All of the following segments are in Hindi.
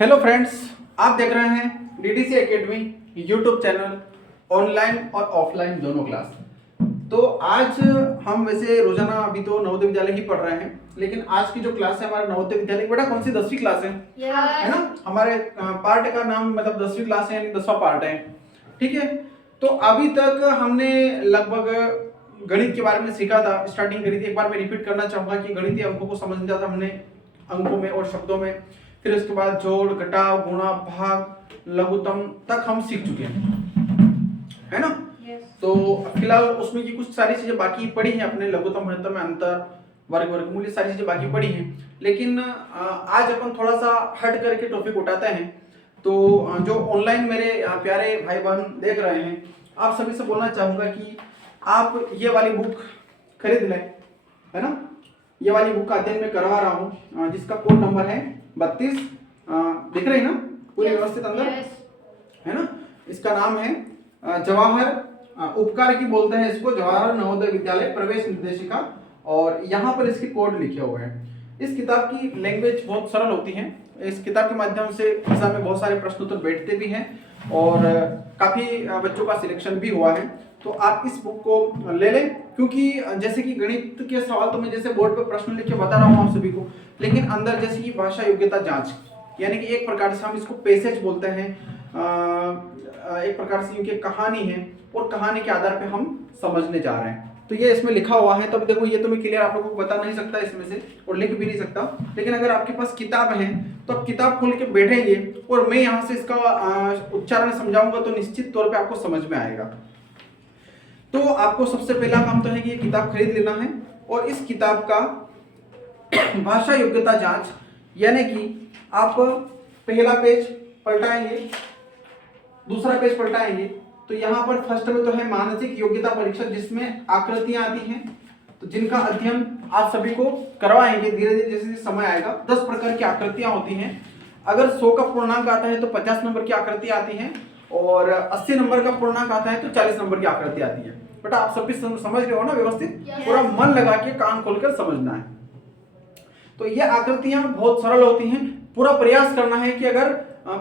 हेलो फ्रेंड्स, आप देख रहे हैं DDC academy YouTube channel, online और ऑफलाइन दोनों क्लास। तो आज हम वैसे रोजाना अभी तो नवोदय विद्यालय ही पढ़ रहे हैं, लेकिन आज की जो क्लास है हमारे नवोदय विद्यालय की, बेटा कौन सी 10वीं क्लास है ना। हमारे पार्ट का नाम मतलब 10वीं क्लास है, यानी 10वां पार्ट है। ठीक है, तो अभी तक हमने लगभग गणित के बारे में सीखा था, स्टार्टिंग करी थी। एक बार मैं रिपीट करना चाहूंगा कि गणितीय अंकों को समझना था हमने अंकों में और शब्दों में। फिर उसके बाद जोड़, घटाव, गुणा, भाग, लघुत्तम तक हम सीख चुके हैं, है ना। तो फिलहाल उसमें की कुछ सारी चीजें बाकी पड़ी हैं अपने, लघुत्तम, घनत्व में अंतर, वर्ग, वर्गमूल, सारी चीजें बाकी पड़ी हैं। लेकिन आज अपन थोड़ा सा हट करके टॉपिक उठाते हैं। तो जो ऑनलाइन मेरे प्यारे भाई बहन देख रहे हैं, आप सभी से बोलना चाहूंगा कि आप ये वाली बुक खरीद लें, है ना। ये वाली बुक का अध्ययन मैं करवा रहा हूँ, जिसका कोड नंबर है 32। दिख रही ना पूरी व्यवस्थित अंदर, है ना। इसका नाम है जवाहर उपकार की बोलते हैं इसको, जवाहर नवोदय विद्यालय प्रवेश निर्देशिका, और यहाँ पर इसके कोड लिखे हुए हैं। इस किताब की लैंग्वेज बहुत सरल होती है। इस किताब के माध्यम से एग्जाम में बहुत सारे प्रश्न उत्तर बैठते भी हैं और काफी बच्चों का सिलेक्शन भी हुआ है। तो आप इस बुक को ले लें, क्योंकि जैसे कि गणित के सवाल तो मैं जैसे बोर्ड पे प्रश्न लिख के बता रहा हूँ आप सभी को, लेकिन अंदर जैसे कि भाषा योग्यता जांच, यानी कि एक प्रकार से हम इसको पैसेज बोलते हैं, एक प्रकार से इनकी कहानी है और कहानी के आधार पे हम समझने जा रहे हैं। तो ये इसमें लिखा हुआ है। तब देखो, ये तो मैं क्लियर आप लोगों को बता नहीं सकता इसमें से और लिख भी नहीं सकता, लेकिन अगर आपके पास किताब है तो आप किताब खोल के बैठेंगे और मैं यहाँ से इसका उच्चारण समझाऊंगा तो निश्चित तौर पे आपको समझ में आएगा। तो आपको सबसे पहला काम तो है कि ये किताब खरीद लेना है और इस किताब का भाषा योग्यता जांच, यानी कि आप पहला पेज पलटाएंगे, दूसरा पेज पलटाएंगे, तो यहाँ पर फर्स्ट में तो है मानसिक योग्यता परीक्षा, जिसमें आकृतियां आती हैं, तो जिनका अध्ययन आप सभी को करवाएंगे धीरे धीरे जैसे समय आएगा। 10 प्रकार की आकृतियां होती हैं। अगर 100 का पूर्णांक आता है तो 50 नंबर की आकृतियां आती हैं, और 80 नंबर का पूर्णांक आता है तो 40 नंबर की आकृति आती है। बेटा आप सभी समझ रहे हो ना व्यवस्थित? पूरा मन लगा के कान खोलकर समझना है। तो ये आकृतियां बहुत सरल होती हैं। पूरा प्रयास करना है कि अगर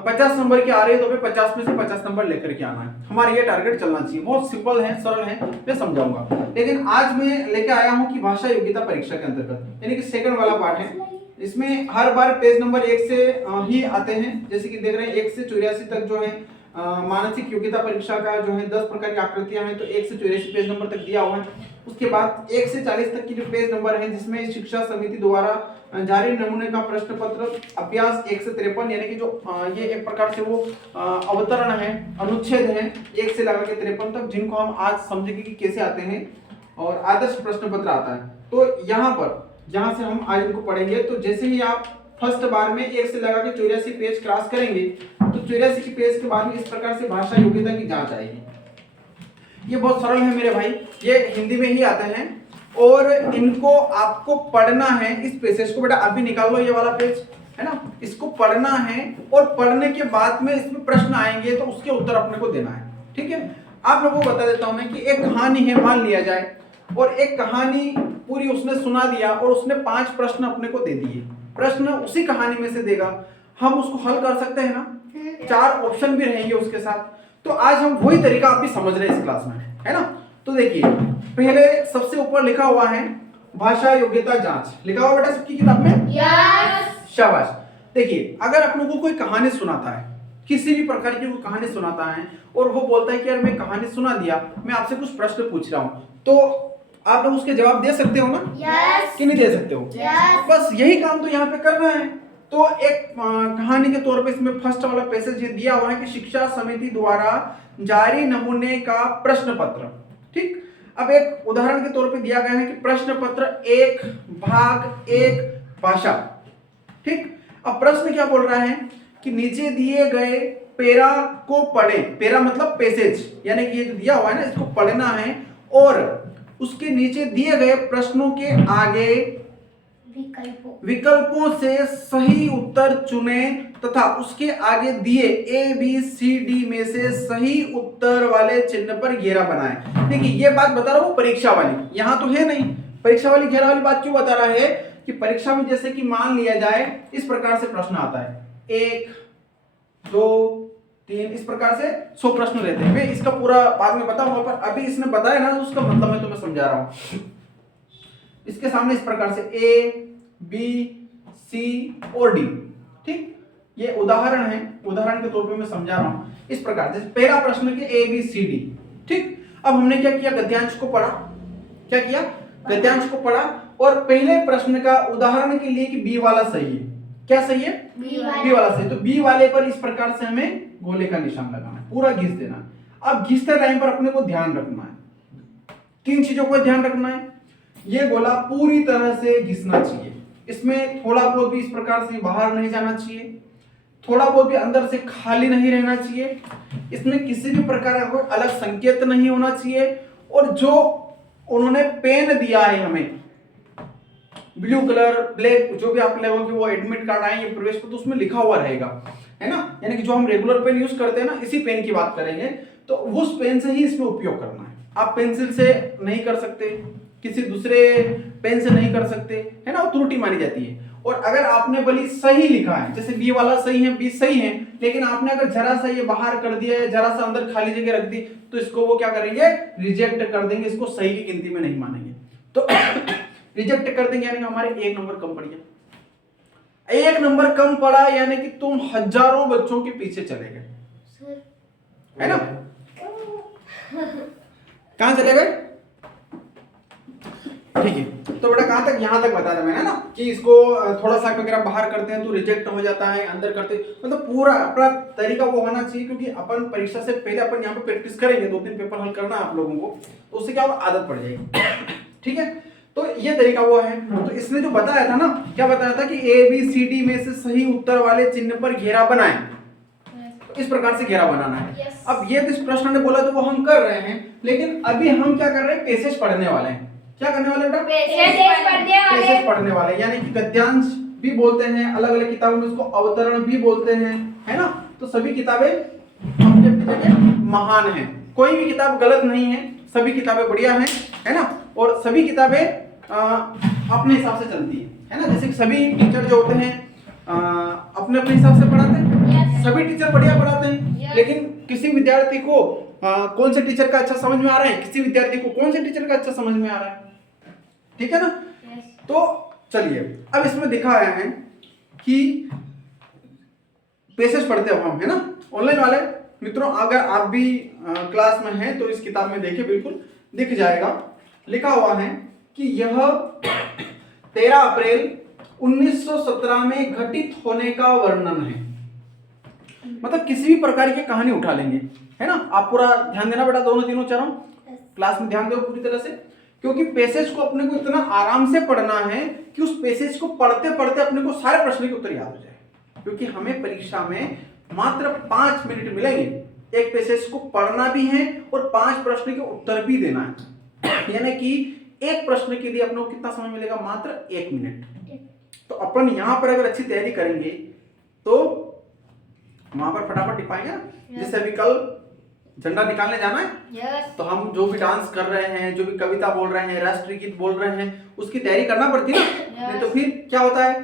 50 नंबर की आ रही है तो फिर 50 में से 50 नंबर लेकर के आना है। हमारा ये टारगेट चलना चाहिए। बहुत सिंपल है, सरल है, मैं समझाऊंगा। लेकिन आज मैं लेके आया हूं कि भाषा योग्यता परीक्षा के अंतर्गत, यानी कि सेकंड वाला पार्ट है। इसमें हर बार पेज नंबर 1 से ही आते हैं, जैसे कि देख रहे हैं 1 से 84 तक जो है मानसिक योग्यता परीक्षा का जो है 10 प्रकार की आकृतियां हैं, तो 1 से 84 पेज नंबर तक दिया हुआ है। उसके बाद 1 से 40 तक की जो पेज नंबर है, जिसमें शिक्षा समिति द्वारा जारी नमूने का प्रश्न पत्र अभ्यास 1 से 53, यानी कि जो ये एक प्रकार से वो अवतरण है, अनुच्छेद है 1 से लेकर के 53 तक, जिनको हम आज समझेंगे कि कैसे आते हैं, और आदर्श प्रश्न पत्र आता है। तो यहाँ पर जहाँ से हम आज इनको पढ़ेंगे, तो जैसे ही आप फर्स्ट बार में 1 से लगा के 84 पेज क्रॉस करेंगे, तो 84 की पेज के बाद में इस प्रकार से भाषा योग्यता की जांच आएगी। ये बहुत सरल है मेरे भाई, ये हिंदी में ही आते हैं और इनको आपको पढ़ना है। इस पेसेज को बेटा अभी निकाल लो, ये वाला पेज है ना, इसको पढ़ना है और पढ़ने के बाद में इसमें प्रश्न आएंगे तो उसके उत्तर अपने को देना है। ठीक है, आप लोगों को बता देता हूं मैं कि एक कहानी है, मान लिया जाए, और एक कहानी पूरी उसने सुना दिया और उसने 5 प्रश्न अपने को दे दिए। प्रश्न उसी कहानी में से देगा, हम उसको हल कर सकते हैं ना, 4 ऑप्शन भी रहेंगे उसके साथ। तो आज हम वही तरीका आप भी समझ रहे हैं इस क्लास में, है ना। तो देखिए, पहले सबसे ऊपर लिखा हुआ है भाषा योग्यता जांच, लिखा हुआ बेटा सबकी किताब में? यस। शाबाश। देखिए, अगर आप लोगों को कोई कहानी सुनाता है, किसी भी प्रकार की कोई कहानी सुनाता है और वो बोलता है कि यार मैं कहानी सुना दिया, मैं आपसे कुछ प्रश्न पूछ रहा हूं, तो आप लोग उसके जवाब दे सकते हो ना? यस। कि नहीं दे सकते हो? यस। बस यही काम तो यहाँ पे करना है। तो एक कहानी के तौर पे इसमें फर्स्ट वाला पैसेज ये दिया हुआ है कि शिक्षा समिति द्वारा जारी नमूने का प्रश्न पत्र। ठीक, अब एक उदाहरण के तौर पे दिया गया है कि प्रश्न पत्र 1 भाग 1 भाषा। ठीक, अब प्रश्न क्या बोल रहा है कि नीचे दिए गए पेरा को पढ़ें। पेरा मतलब पैसेज, यानी कि ये जो दिया हुआ है ना, इसको पढ़ना है और उसके नीचे दिए गए प्रश्नों के आगे विकल्पों से सही उत्तर चुने तथा उसके आगे दिए ABCD में से सही उत्तर वाले चिन्ह पर घेरा बनाएं। देखिए, ये बात बता रहा हूं परीक्षा वाली, यहां तो है नहीं। परीक्षा वाली घेरा वाली बात क्यों बता रहा है कि परीक्षा में जैसे कि मान लिया जाए इस प्रकार से प्रश्न आता है, 1 2 3 इस प्रकार से 100 प्रश्न रहते हैं। मैं इसका पूरा बाद में बताऊंगा, पर अभी इसने बताया ना, उसका मतलब मैं तुम्हें समझा रहा हूं। इसके सामने इस प्रकार से A B C और D, ठीक, ये उदाहरण है, उदाहरण के तौर पे मैं समझा रहा हूं। इस प्रकार जैसे पहला प्रश्न के A B C D, ठीक। अब हमने क्या किया, गद्यांश को पढ़ा, क्या किया, गद्यांश को पढ़ा, और पहले प्रश्न का उदाहरण के लिए कि B वाला सही है, क्या सही है, B वाला सही। तो B वाले पर इस प्रकार से हमें गोले का निशान लगाना है, पूरा घिस देना है। अब घिसते टाइम पर अपने को ध्यान रखना है, 3 चीजों को ध्यान रखना है। ये गोला पूरी तरह से घिसना चाहिए, इसमें थोड़ा बहुत भी इस प्रकार से बाहर नहीं जाना चाहिए, थोड़ा बहुत भी अंदर से खाली नहीं रहना चाहिए, इसमें किसी भी प्रकार का कोई अलग संकेत नहीं होना चाहिए। और जो उन्होंने पेन दिया है हमें, ब्लू कलर, ब्लैक, जो भी आप लोगों की वो एडमिट कार्ड आए, ये प्रवेश पत्र, उसमें लिखा हुआ रहेगा, है ना। यानी कि जो हम रेगुलर पेन यूज करते हैं ना, इसी पेन की बात करेंगे, तो उस पेन से ही इसमें उपयोग करना है। आप पेंसिल से नहीं कर सकते, किसी दूसरे पेन से नहीं कर सकते, है ना, वो त्रुटि मानी जाती है। और अगर आपने भले सही लिखा है, जैसे बी वाला सही है, बी सही है, लेकिन आपने अगर जरा सा ये बाहर कर दिया है, जरा सा अंदर खाली जगह रख दी, तो इसको वो क्या करेंगे, रिजेक्ट कर देंगे, इसको सही की गिनती में नहीं मानेंगे। तो रिजेक्ट कर देंगे, यानी हमारे 1 नंबर कम पड़ गया। 1 नंबर कम पड़ा यानी कि तुम हजारों बच्चों के पीछे चले गए, है ना। कहां चले गए, ठीक है। तो बेटा कहां तक, यहां तक बता रहा मैंने ना, कि इसको थोड़ा सा वगैरह बाहर करते हैं तो रिजेक्ट हो जाता है, अंदर करते, मतलब पूरा अपना तरीका वो होना चाहिए, क्योंकि अपन परीक्षा से पहले अपन यहाँ पे प्रैक्टिस करेंगे, 2-3 पेपर हल करना है आप लोगों को, तो उससे क्या होगा, आदत पड़ जाएगी, ठीक है। तो ये तरीका वो है। तो इसने जो बताया था ना, क्या बताया था कि ABCD में से सही उत्तर वाले चिन्ह पर घेरा बनाएं, तो इस प्रकार से घेरा बनाना है। अब ये इस प्रश्न ने बोला तो वो हम कर रहे हैं, लेकिन अभी हम क्या कर रहे हैं, पेसेज पढ़ने वाले हैं। क्या करने वाले बेटा, पेसेज पढ़ने वाले, यानी कि गद्यांश भी बोलते हैं, अलग अलग किताबों में उसको अवतरण भी बोलते हैं, है ना। तो सभी किताबें महान हैं, कोई भी किताब गलत नहीं है, सभी किताबें बढ़िया हैं, है ना। और सभी किताबें अपने हिसाब से चलती है ना। जैसे सभी टीचर जो होते हैं अपने अपने हिसाब से पढ़ाते हैं, सभी टीचर बढ़िया पढ़ाते हैं, लेकिन किसी विद्यार्थी को कौन से टीचर का अच्छा समझ में आ रहा है, किसी विद्यार्थी को कौन से टीचर का अच्छा समझ में आ रहा है, ठीक है ना। तो चलिए अब इसमें दिखाया है कि पेसेज पढ़ते हो हम, है ना। ऑनलाइन वाले मित्रों अगर आप भी क्लास में हैं तो इस किताब में देखिए, बिल्कुल दिख जाएगा, लिखा हुआ है कि यह 13 अप्रैल 1917 में घटित होने का वर्णन है। मतलब किसी भी प्रकार की कहानी उठा लेंगे, है ना। आप पूरा ध्यान देना बेटा, दोनों तीनों चरणों क्लास में ध्यान दो पूरी तरह से, क्योंकि पैसेज को अपने को इतना आराम से पढ़ना है कि उस पैसेज को पढ़ते पढ़ते अपने को सारे प्रश्न के उत्तर याद हो जाए, क्योंकि हमें परीक्षा में मात्र 5 मिनट मिलेंगे, एक पैसेज को पढ़ना भी है और 5 प्रश्न के उत्तर भी देना है, यानी कि एक प्रश्न के लिए अपने को कितना समय मिलेगा, मात्र 1 मिनट। तो अपन यहां पर अगर अच्छी तैयारी करेंगे तो वहां पर फटाफट टिपाएंगे ना। जैसे अभी कल झंडा निकालने जाना है, तो हम जो भी डांस कर रहे हैं, जो भी कविता बोल रहे हैं, राष्ट्रीय गीत बोल रहे हैं, उसकी तैयारी करना पड़ती है ना। नहीं तो फिर क्या होता है,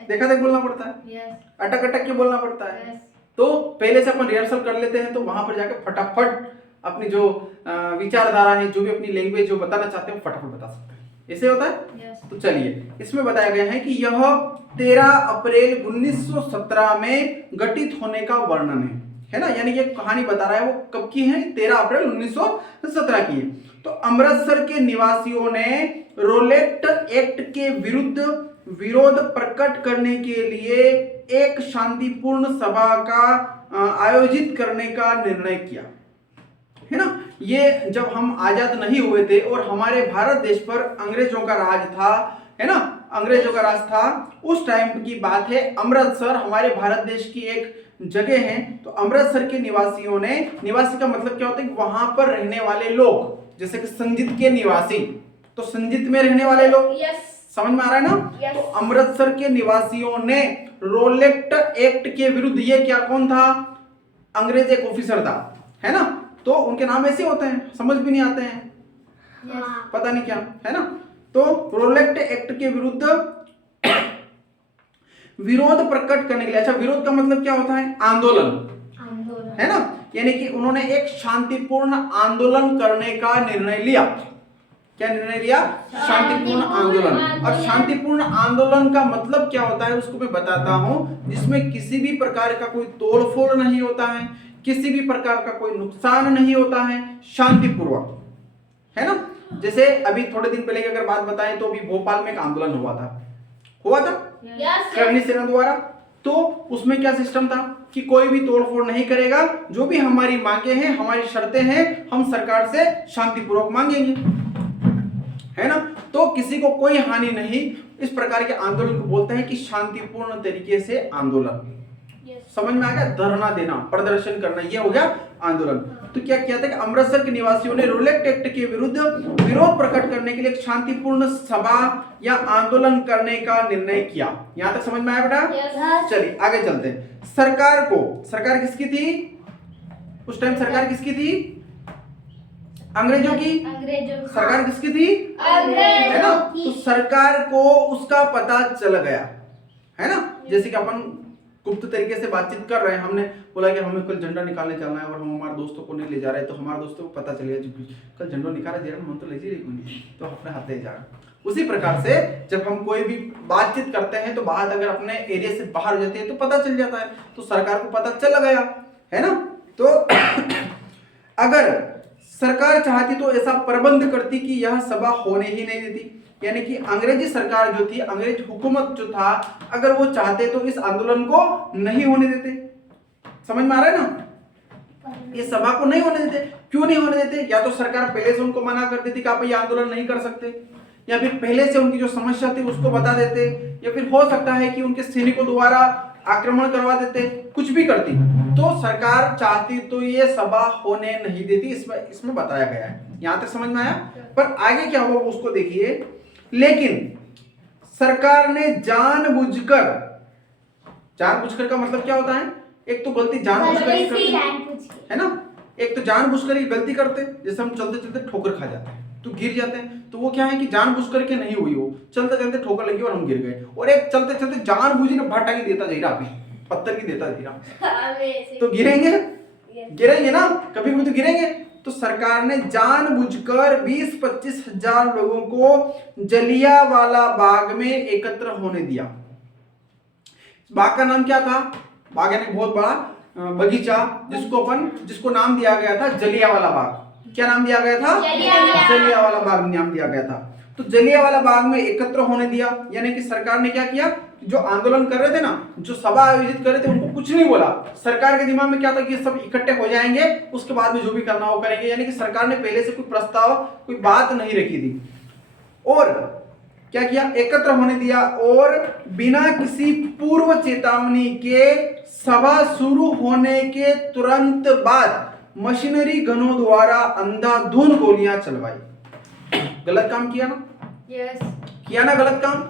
देखा देख बोलना पड़ता है, अटक अटक के बोलना पड़ता है। तो पहले से अपन रिहर्सल कर लेते हैं, तो वहां पर जाकर फटाफट अपनी जो विचारधारा है, जो भी अपनी लैंग्वेज जो बताना चाहते हैं, फटाफट बता सकते हैं। ऐसे होता है। तो चलिए इसमें बताया गया है कि यह 13 अप्रैल 1917 में घटित होने का वर्णन है ना। यानी ये कहानी बता रहा है वो कब की है, 13 अप्रैल 1917 की है। तो अमृतसर के निवासियों ने रोलेट एक्ट के विरुद्ध विरोध प्रकट करने के लिए एक शांतिपूर्ण सभा का आयोजित करने का निर्णय किया, है ना। ये जब हम आजाद नहीं हुए थे और हमारे भारत देश पर अंग्रेजों का राज था, है ना, अंग्रेजों का राज था, उस टाइम की बात है। अमृतसर हमारे भारत देश की एक जगह है। तो अमृतसर के निवासियों ने, निवासी का मतलब क्या होता है कि वहां पर रहने वाले लोग, जैसे कि संजीत के निवासी, तो संजीत में रहने वाले लोग, समझ में आ रहा है ना। तो अमृतसर के निवासियों ने रोलेट एक्ट के विरुद्ध, ये क्या कौन था, अंग्रेज एक ऑफिसर था, है ना। तो उनके नाम ऐसे होते हैं, समझ भी नहीं आते हैं, पता नहीं क्या, है ना। तो रोलेट एक्ट के विरुद्ध विरोध प्रकट करने के लिए। अच्छा, विरोध का मतलब क्या होता है? आंदोलन, है ना। यानी कि उन्होंने एक शांतिपूर्ण आंदोलन करने का निर्णय लिया। क्या निर्णय लिया? शांतिपूर्ण आंदोलन। और शांतिपूर्ण आंदोलन का मतलब क्या होता है उसको मैं बताता हूं, जिसमें किसी भी प्रकार का कोई तोड़फोड़ नहीं होता है, किसी भी प्रकार का कोई नुकसान नहीं होता है, शांतिपूर्वक, है ना। जैसे अभी थोड़े दिन पहले की अगर बात बताएं तो अभी भोपाल में एक आंदोलन हुआ था करणी सेना द्वारा। तो उसमें क्या सिस्टम था कि कोई भी तोड़फोड़ नहीं करेगा, जो भी हमारी मांगे हैं, हमारी शर्तें हैं, हम सरकार से शांतिपूर्वक मांगेंगे, है ना। तो किसी को कोई हानि नहीं। इस प्रकार के आंदोलन को बोलते हैं कि शांतिपूर्ण तरीके से आंदोलन। समझ में आ गया? धरना देना, प्रदर्शन करना, ये हो गया आंदोलन। तो क्या किया था कि अमृतसर के निवासियों ने रोलेट एक्ट के विरुद्ध विरोध प्रकट करने के लिए एक शांतिपूर्ण सभा या आंदोलन करने का निर्णय किया। यहां तक समझ में आया बेटा? चलिए आगे चलते हैं। सरकार किसकी थी उस टाइम? सरकार किसकी थी? अंग्रेजों की। सरकार किसकी थी? है ना। तो सरकार को उसका पता चल गया, है ना। जैसे कि अपन गुप्त तरीके से बातचीत कर रहे हैं, हमने बोला कि हमें कल झंडा निकालने चलना है और हम हमारे दोस्तों को नहीं ले जा रहे, तो हमारे दोस्तों को पता चल गया कल झंडा निकाला जा रहा है, मन तो ले जी रही, तो अपने हाथ ले जा रहा। उसी प्रकार से जब हम कोई भी बातचीत करते हैं तो बात अगर अपने एरिया से बाहर हो जाती है तो पता चल जाता है, तो सरकार को पता चल गया, है ना। तो अगर सरकार चाहती तो ऐसा प्रबंध करती कि यह सभा होने ही नहीं देती। यानी कि अंग्रेजी सरकार जो थी, अंग्रेज हुकूमत जो था, अगर वो चाहते तो इस आंदोलन को नहीं होने देते। समझ में आ रहा है ना? इस सभा को नहीं होने देते। क्यों नहीं होने देते? या तो सरकार पहले से उनको मना कर देती कि आप ये आंदोलन नहीं कर सकते, या फिर पहले से उनकी जो समस्या थी उसको बता देते, या फिर हो सकता है कि उनके सैनिकों द्वारा आक्रमण करवा देते, कुछ भी करती। तो सरकार चाहती तो ये सभा होने नहीं देती। इसमें बताया गया है। यहां तक समझ में आया? पर आगे क्या होगा उसको देखिए। लेकिन सरकार ने जानबूझकर का मतलब क्या होता है? एक तो गलती जानबूझकर है ना, एक तो जानबूझकर ही गलती करते, जैसे हम चलते चलते ठोकर खा जाते हैं तो गिर जाते हैं, तो वो क्या है कि जानबूझकर के नहीं हुई, वो चलते चलते ठोकर लगी और हम गिर गए। और एक चलते चलते जानबूझ ने भाटा की देता जीरा, पत्थर की देता जीरा, तो गिरेंगे ना, कभी कभी तो गिरेंगे। तो सरकार ने जानबूझकर 20-25 हजार लोगों को जलियांवाला बाग में एकत्र होने दिया। बाग का नाम क्या था? बाग यानी बहुत बड़ा बगीचा, जिसको नाम दिया गया था जलियांवाला बाग। क्या नाम दिया गया था? जलियांवाला बाग नाम दिया गया था। तो जलियांवाला बाग में एकत्र होने दिया, यानी कि सरकार ने क्या किया, जो आंदोलन कर रहे थे ना, जो सभा आयोजित कर रहे थे, उनको कुछ नहीं बोला। सरकार के दिमाग में क्या था कि सब इकट्ठे हो जाएंगे, उसके बाद में जो भी करना हो करेंगे। यानी कि सरकार ने पहले से कोई प्रस्ताव, कोई बात नहीं रखी थी। और क्या किया? एकत्र होने दिया, और बिना किसी पूर्व चेतावनी के सभा शुरू होने के तुरंत बाद मशीनरी गनों द्वारा अंधाधुंध गोलियां चलवाई। गलत काम किया ना? किया ना गलत काम?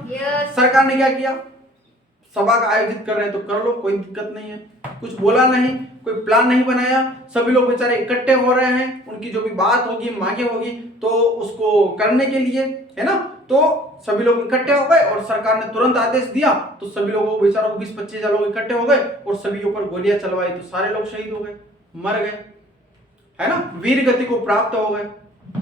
सरकार ने क्या किया? सभा का आयोजित कर रहे हैं तो कर लो, कोई दिक्कत नहीं है। कुछ बोला नहीं, कोई प्लान नहीं बनाया, सभी लोग बेचारे इकट्ठे हो रहे हैं, उनकी जो भी बात होगी, मांगे होगी, तो उसको करने के लिए, है ना। तो सभी लोग इकट्ठे हो गए और सरकार ने तुरंत आदेश दिया, तो सभी लोगों को, बेचारों को 20-25 हजार लोग इकट्ठे हो गए और सभी के ऊपर गोलियां चलवाई, तो सारे लोग शहीद हो गए, मर गए, है ना, वीर गति को प्राप्त हो गए।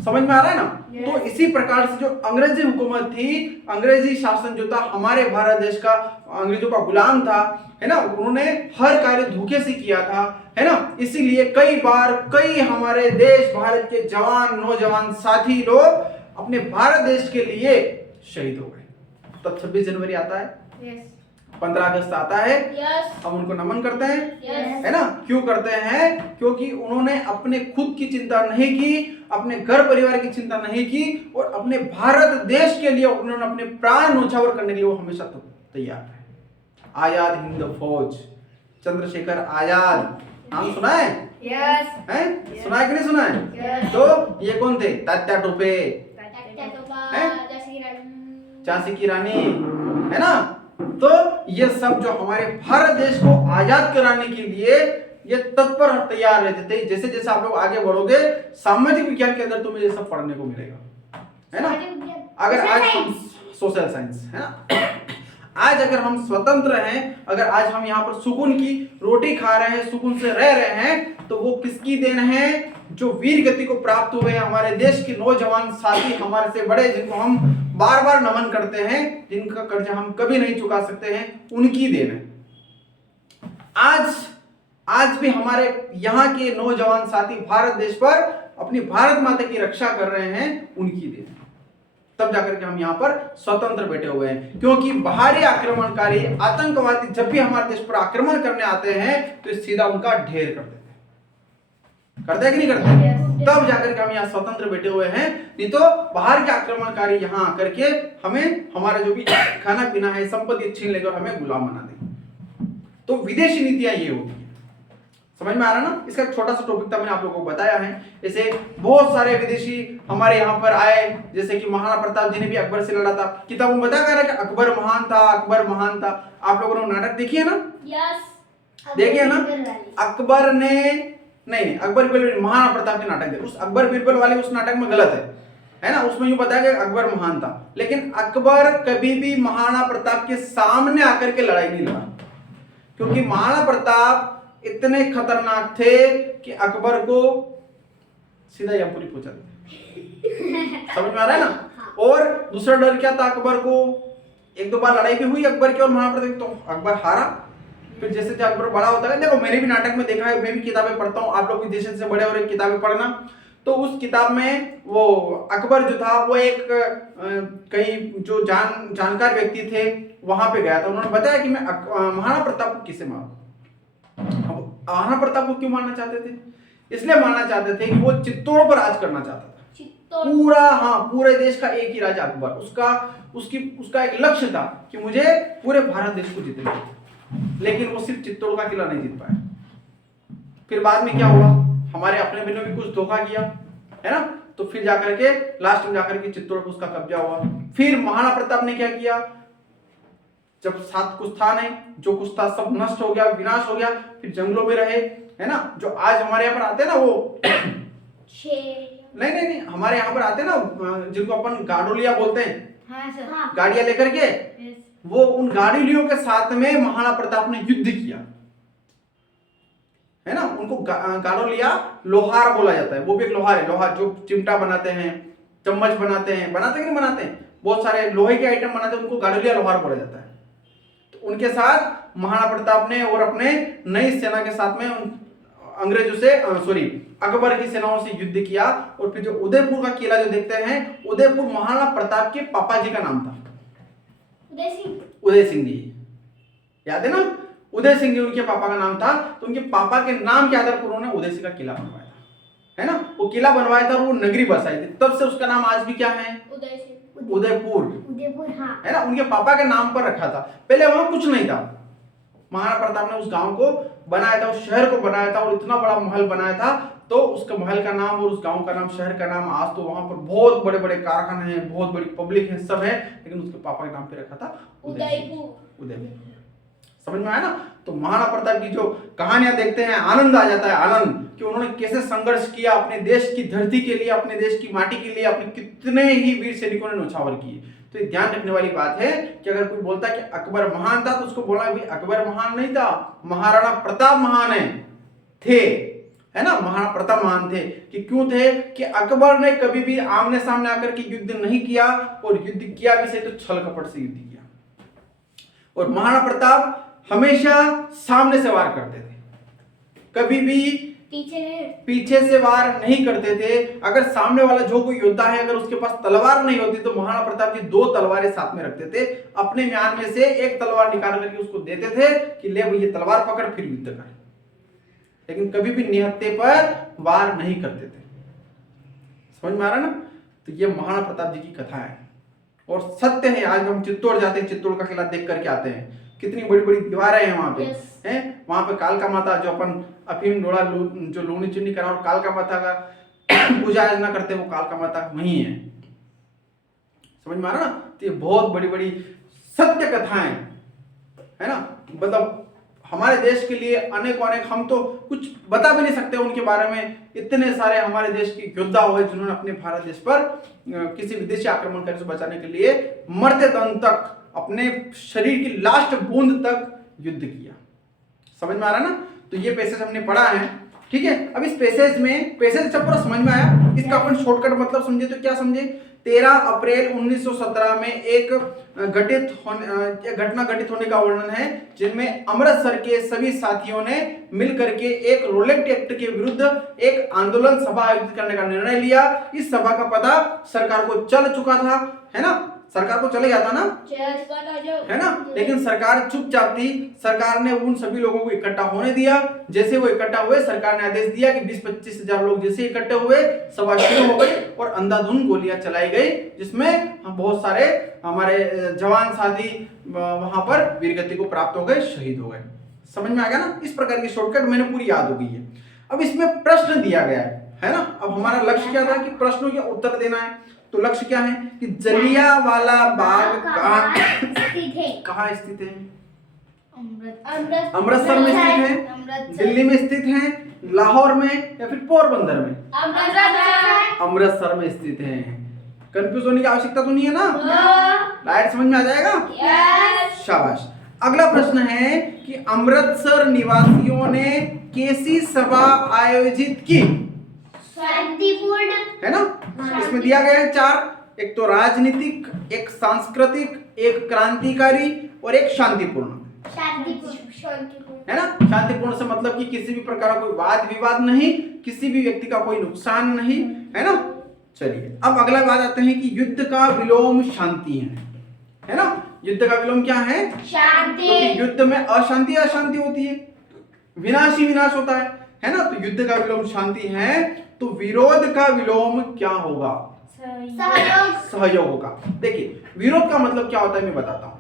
समझ में आ रहा है ना? तो इसी प्रकार से जो अंग्रेजी हुकूमत थी, अंग्रेजी शासन जो था, हमारे भारत देश का अंग्रेजों का गुलाम था, है ना, उन्होंने हर कार्य धोखे से किया था, है ना। इसीलिए कई बार कई हमारे देश भारत के जवान, नौजवान साथी लोग अपने भारत देश के लिए शहीद हो गए। तब 26 जनवरी आता है, 15 अगस्त आता है, हम उनको नमन करते हैं, है ना। क्यों करते हैं? क्योंकि उन्होंने अपने खुद की चिंता नहीं की, अपने घर परिवार की चिंता नहीं की, और अपने भारत देश के लिए उन्होंने अपने प्राण न्यौछावर करने के लिए वो हमेशा तैयार है। आजाद हिंद फौज, चंद्रशेखर आजाद, नाम सुना है? हैं? सुना है कि नहीं सुना है? तो ये कौन थे? तात्या टोपे, झांसी की रानी, है ना। तो ये सब जो हमारे भारत देश को आजाद कराने के लिए ये तत्पर और तैयार रहते थे। जैसे जैसे आप लोग आगे बढ़ोगे, सामाजिक विज्ञान के अंदर तुम्हें ये सब पढ़ने को मिलेगा, है ना। अगर आज सोशल साइंस, है ना। आज अगर हम स्वतंत्र हैं, अगर आज हम यहाँ पर सुकून की रोटी खा रहे हैं, सुकून से रह रहे हैं, तो वो किसकी देन है? जो वीर गति को प्राप्त हुए हमारे देश के नौजवान साथी, हमारे से बड़े, जिनको हम बार बार नमन करते हैं, जिनका कर्जा हम कभी नहीं चुका सकते हैं, उनकी देन है। आज भी हमारे यहाँ के नौजवान साथी भारत देश पर अपनी भारत माता की रक्षा कर रहे हैं, उनकी देन है। तब जाकर के हम यहाँ पर स्वतंत्र बैठे हुए हैं, क्योंकि बाहरी आक्रमणकारी आतंकवादी जब भी हमारे देश पर आक्रमण करने आते हैं तो सीधा उनका ढेर कर देते हैं। करते हैं कि नहीं करते? तब जाकर के हम यहाँ स्वतंत्र बैठे हुए हैं, नहीं तो बाहर के आक्रमणकारी यहाँ आकर के हमें हमारा जो भी खाना पीना है, संपत्ति छीन लेकर हमें गुलाम बना देंगे। तो विदेशी नीतियां ये होती है। समझ में आ रहा ना? इसका छोटा सा टॉपिक था, मैंने आप लोगों को बताया है। जैसे बहुत सारे विदेशी हमारे यहाँ पर आए, जैसे कि महाराणा प्रताप जी ने भी अकबर से लड़ा था। किताबों में बताया गया कि अकबर महान था, अकबर महान था। आप लोगों ने नाटक देखी है ना? यस, देखिए ना, अकबर ने नहीं, अकबर बीरबल, महाराणा प्रताप के नाटक थे। उस अकबर बीरबल वाले उस नाटक में गलत है ना? उसमें यूं बताया गया अकबर महान था, लेकिन अकबर कभी भी महाराणा प्रताप के सामने आकर के लड़ाई नहीं लड़ा, क्योंकि महाराणा प्रताप इतने खतरनाक थे कि अकबर को सीधा यमपुरी पहुंचा देते। समझ में आ रहा है ना? और दूसरा डर क्या था अकबर को? एक दो बार लड़ाई भी हुई अकबर की और महाराणा प्रताप, तो अकबर हारा। फिर जैसे जैसे अकबर बड़ा होता है, देखो मैंने भी नाटक में देखा है, मैं भी किताबें पढ़ता हूँ, आप लोग भी जैसे जैसे बड़े हो रहे किताबें पढ़ना। तो उस किताब में वो अकबर जो था वो एक कहीं जो जानकार व्यक्ति थे वहां पे गया था। उन्होंने बताया कि मैं महाराणा प्रताप को किसे मारूं। महाराणा प्रताप को क्यों मारना चाहते थे? इसलिए मारना चाहते थे कि वो चित्तौड़ पर राज करना चाहता था। पूरा, हाँ, पूरे देश का एक ही राजा अकबर, उसका एक लक्ष्य था कि मुझे पूरे भारत देश को जीतना है, लेकिन वो सिर्फ चित्तौड़ का किला नहीं जीत पाया। फिर बाद में क्या हुआ? हमारे अपने बहनों भी कुछ धोखा किया, है ना? तो फिर जाकर के लास्ट में जाकर के चित्तौड़ पर उसका कब्जा हुआ। फिर महाराणा प्रताप ने क्या किया? जब साथ कुछ था नहीं, जो कुछ था सब नष्ट हो गया, विनाश हो गया, फिर जंगलों में रहे, है ना? जो आज हमारे यहाँ पर आते हैं ना, वो नहीं, हमारे यहाँ पर आते हैं ना, जिनको अपन गाड़ोलिया बोलते हैं, हाँ सर, गाड़ियां लेकर के, वो उन गाड़ियों के साथ में महाराणा प्रताप ने युद्ध किया, है ना? उनको गाड़ोलिया लोहार बोला जाता है। वो भी एक लोहार है, लोहार जो चिमटा बनाते हैं, चम्मच बनाते हैं कि नहीं बनाते हैं, बहुत सारे लोहे के आइटम बनाते हैं, उनको गाड़ोलिया लोहार बोला जाता है। उनके साथ महाराणा प्रताप ने और अपने नई सेना के साथ में अंग्रेजों से अकबर की सेनाओं से युद्ध किया। और फिर जो उदयपुर का किला जो देखते हैं, उदयपुर महाराणा प्रताप के पापा जी का नाम था, उदय सिंह जी, याद है ना? उदय सिंह जी उनके पापा का नाम था। तो उनके पापा के नाम के आधार पर उन्होंने उदय सिंह का किला बनवाया था, है ना? वो किला बनवाया था और वो नगरी बसाई थी, तब से उसका नाम आज भी क्या है? उदयपुर, हाँ, है ना? उनके पापा के नाम पर रखा था। पहले वहां कुछ नहीं था, महाराणा प्रताप ने उस गांव को बनाया था, उस शहर को बनाया था, और इतना बड़ा महल बनाया था। तो उसका महल का नाम और उस गांव का नाम, शहर का नाम, आज तो वहां पर बहुत बड़े बड़े कारखाने हैं, बहुत बड़ी पब्लिक है, सब है, लेकिन उसके पापा के नाम पे रखा था उदयपुर। समझ में आया ना? तो महाराणा प्रताप की जो कहानियां देखते हैं, आनंद आ जाता है, आनंद कि उन्होंने कैसे संघर्ष किया अपने देश की धरती के लिए, अपने देश की माटी के लिए, अपने कितने ही वीर सैनिकों ने न्यौछावर किए। तो ये ध्यान रखने वाली बात है कि अगर कोई बोलता है कि अकबर महान था, तो उसको बोलना भी अकबर महान नहीं था, महाराणा प्रताप महान थे, है ना? महाराणा प्रताप महान थे। कि क्यों थे? कि अकबर ने कभी भी आमने सामने आकर के युद्ध नहीं किया, और युद्ध किया भी से तो छल कपट से युद्ध किया। और महाराणा प्रताप हमेशा सामने से वार करते थे, कभी भी पीछे से वार नहीं करते थे। अगर सामने वाला जो कोई योद्धा है, अगर उसके पास तलवार नहीं होती, तो महाराणा प्रताप जी 2 तलवारें साथ में रखते थे, अपने म्यान में से एक तलवार निकाल करके उसको देते थे कि ले भैया तलवार पकड़, फिर युद्ध कर। लेकिन कभी भी निहत्थे पर वार नहीं करते थे। समझ में आ रहा ना? तो ये महाराणा प्रताप जी की कथा है और सत्य है। आज हम चित्तौड़ जाते हैं, चित्तौड़ का किला देख करके आते हैं, कितनी बड़ी बड़ी दीवारें हैं वहां पे, हैं? वहां पे कालका माता, जो अपन अफीम डोला जो लूनी चुन्नी करा और कालका माता का पूजा अर्चना करते हैं, वो कालका माता वही है। समझ में आ रहा ना? तो ये बहुत बड़ी बड़ी सत्य कथाएं, है ना? मतलब हमारे देश के लिए अनेक अनेक, हम तो कुछ बता भी नहीं सकते उनके बारे में। इतने सारे हमारे देश के योद्धा हुए जिन्होंने अपने भारत देश पर किसी विदेशी आक्रमणकारी से बचाने के लिए मरते दम तक, अपने शरीर की लास्ट बूंद तक युद्ध किया। समझ में आ रहा है ना? तो ये पैसेज हमने पढ़ा है, ठीक है। अब इस पैसेज जब पूरा समझ में आया, इसका अपन शॉर्टकट मतलब समझे तो क्या समझे? 13 अप्रैल 1917 में एक घटना घटित होने का वर्णन है, जिनमें अमृतसर के सभी साथियों ने मिलकर के एक रोलेट एक्ट के विरुद्ध एक आंदोलन सभा आयोजित करने का निर्णय लिया। इस सभा का पता सरकार को चल चुका था, है ना? सरकार को चले जाता ना, है ना? लेकिन सरकार चुपचाप थी। सरकार ने उन सभी लोगों को इकट्ठा होने दिया। जैसे वो इकट्ठा हुए, सरकार ने आदेश दिया कि 20-25 हजार लोग जैसे इकट्ठे हुए, सभा शुरू हो गई और अंधाधुंध गोलियां चलाई गई, जिसमें बहुत सारे हमारे जवान साथी वहां पर वीरगति को प्राप्त हो गए, शहीद हो गए। समझ में आ गया ना? इस प्रकार की शॉर्टकट मैंने पूरी याद हो गई है। अब इसमें प्रश्न दिया गया है ना? अब हमारा लक्ष्य क्या था कि प्रश्नों के उत्तर देना है। तो लक्ष्य क्या है कि जलियांवाला बाग कहाँ स्थित है? अमृतसर में स्थित है, दिल्ली में स्थित है, लाहौर में या फिर पोरबंदर में? अमृतसर में स्थित है। कंफ्यूज होने की आवश्यकता तो नहीं है ना? लाइट समझ में आ जाएगा? शाबाश। अगला प्रश्न है कि अमृतसर निवासियों ने कैसी सभा आयोजित की? शांतिपूर्ण, है ना? इसमें दिया गया है 4, एक तो राजनीतिक, एक सांस्कृतिक, एक क्रांतिकारी और एक शांतिपूर्ण। है ना? शांतिपूर्ण से मतलब कि किसी भी प्रकार का कोई वाद विवाद नहीं, किसी भी व्यक्ति का कोई नुकसान नहीं, है ना? चलिए अब अगला बात आते हैं कि युद्ध का विलोम शांति है ना? युद्ध का विलोम क्या है? शांति। तो युद्ध में अशांति होती है, विनाश ही विनाश होता है ना? तो युद्ध का विलोम शांति है, तो विरोध का विलोम क्या होगा? सहयोग होगा। देखिए विरोध का मतलब क्या होता है मैं बताता हूं।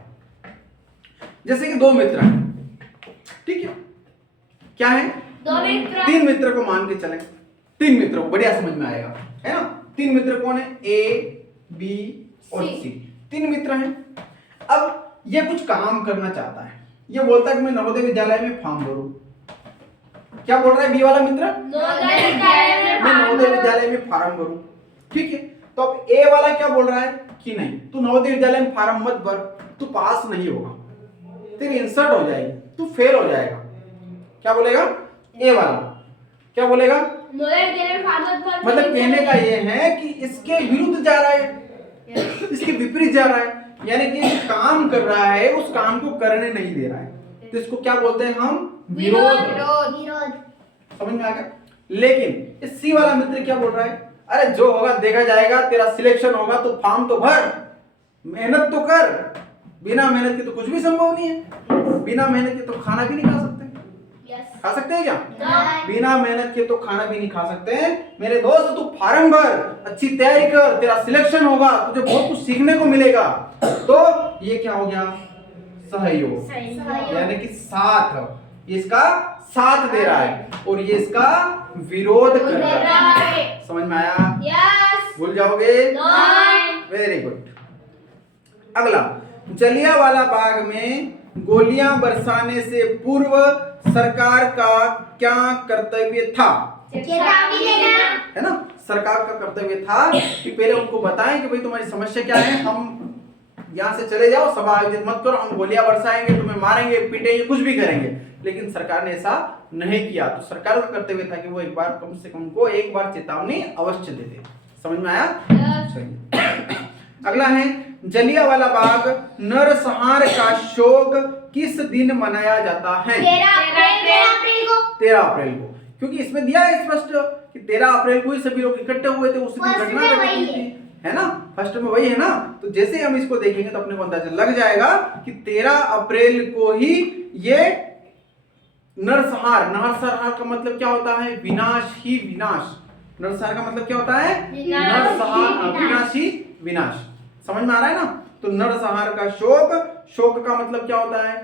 जैसे कि 2 मित्र हैं, ठीक है? क्या है? 3 मित्र को मान के चलें। 3 मित्रों को बढ़िया समझ में आएगा, है ना? 3 मित्र कौन है? ए, बी और सी। 3 मित्र हैं। अब ये कुछ काम करना चाहता है, ये बोलता है कि मैं नवोदय विद्यालय में फॉर्म भरूं। क्या बोल रहा है बी वाला मित्र? मैं नवोदय विद्यालय में फार्म भरूं, ठीक है। तो अब ए वाला क्या बोल रहा है कि नहीं, तू नवोदय विद्यालय में फार्म मत भर, तू पास नहीं होगा, तेरी इंसल्ट हो जाएगी, तू फेल हो जाएगा। क्या बोलेगा ए वाला? क्या बोलेगा? मतलब कहने का ये है कि इसके विरुद्ध जा रहा है, इसके विपरीत जा रहा है, यानी कि जो काम कर रहा है उस काम को करने नहीं दे रहा है। तो इसको क्या बोलते हैं हम? विरोध। समझ में आ गया? लेकिन इस सी वाला मित्र क्या बोल रहा है? अरे जो होगा देखा जाएगा, तेरा सिलेक्शन होगा तो फॉर्म तो भर, मेहनत तो कर। बिना मेहनत के तो कुछ भी संभव नहीं है। बिना मेहनत के तो खाना भी नहीं खा सकते। खा सकते हैं क्या? बिना मेहनत के तो खाना भी नहीं खा सकते हैं। मेरे दोस्त तू फॉर्म भर, अच्छी तैयारी कर, तेरा सिलेक्शन होगा, तुझे बहुत कुछ सीखने को मिलेगा। तो ये क्या हो गया? सहयोग, यानी कि साथ। इसका साथ दे रहा है और ये इसका विरोध कर रहा है। समझ में आया? भूल जाओगे? Very good. अगला, जलियांवाला बाग में गोलियां बरसाने से पूर्व सरकार का क्या कर्तव्य था? चेतावनी देना, है ना? सरकार का कर्तव्य था कि पहले उनको बताएं कि भाई तुम्हारी समस्या क्या है, हम यहाँ से चले जाओ, सभा आयोजित मत करो, हम गोलियां बरसाएंगे, तुम्हें मारेंगे, पीटेंगे, कुछ भी करेंगे। लेकिन सरकार ने ऐसा नहीं किया। तो सरकार का कर्तव्य था कि वो एक बार कम से कम उनको एक बार चेतावनी अवश्य दे दे। समझ में आया? अगला है, जलियांवाला बाग नरसंहार का शोक किस दिन मनाया जाता है? 13 अप्रैल को। क्योंकि इसमें दिया है स्पष्ट कि 13 अप्रैल को ही सभी लोग इकट्ठे हुए थे, उस दिन घटना घटी थी, है ना? फर्स्ट में वही है ना? तो जैसे हम इसको देखेंगे तो अपने को अंदाजा लग जाएगा कि 13 अप्रैल को ही ये नरसंहार का मतलब क्या होता है? विनाश ही विनाश। नरसंहार का मतलब क्या होता है? नरसंहार, विनाश ही विनाश। समझ में आ रहा है ना? तो नरसंहार का शोक का मतलब क्या होता है?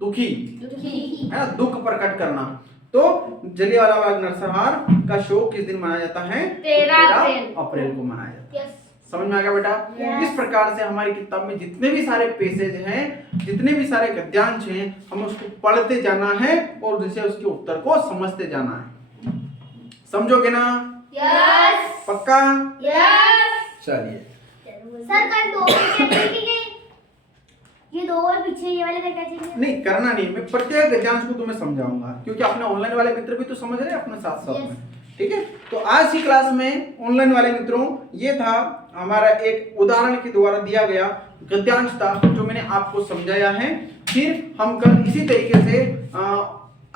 दुखी, है ना? दुख प्रकट करना। तो जलियांवाला बाग नरसंहार का शोक किस दिन मनाया जाता है? 13 अप्रैल को मनाया जाता है। समझ में आ गया बेटा? Yes. इस प्रकार से हमारी किताब में जितने भी सारे पेसेज हैं, जितने भी सारे गद्यांश हैं, हमें उसको पढ़ते जाना है और जैसे उसके उत्तर को समझते जाना है। समझोगे ना? यस पक्का? यस। चलिए, सर कल 2 करके ये 2 और पीछे ये वाले करके चाहिए। नहीं करना नहीं, मैं प्रत्येक गद्यांश को तुम्हें समझाऊंगा, क्योंकि अपने ऑनलाइन वाले मित्र भी तो समझ रहे हैं अपने साथ साथ में। ठीक है, तो आज की क्लास में ऑनलाइन वाले मित्रों ये था हमारा एक उदाहरण के द्वारा दिया गया गद्यांश था जो मैंने आपको समझाया है। फिर हम कल इसी तरीके से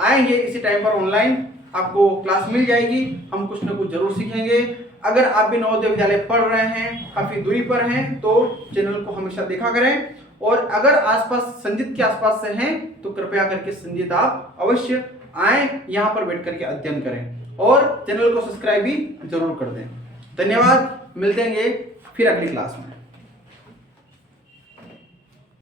आएंगे इसी टाइम पर ऑनलाइन, आपको क्लास मिल जाएगी, हम कुछ ना कुछ जरूर सीखेंगे। अगर आप भी नवोदय विद्यालय पढ़ रहे हैं, काफी दूरी पर हैं, तो चैनल को हमेशा देखा करें, और अगर आसपास संजीत के आसपास से हैं तो कृपया करके संजीत आप अवश्य आए, यहाँ पर बैठ करके अध्ययन करें और चैनल को सब्सक्राइब भी जरूर कर दें। धन्यवाद, मिलते हैं फिर अगली क्लास में।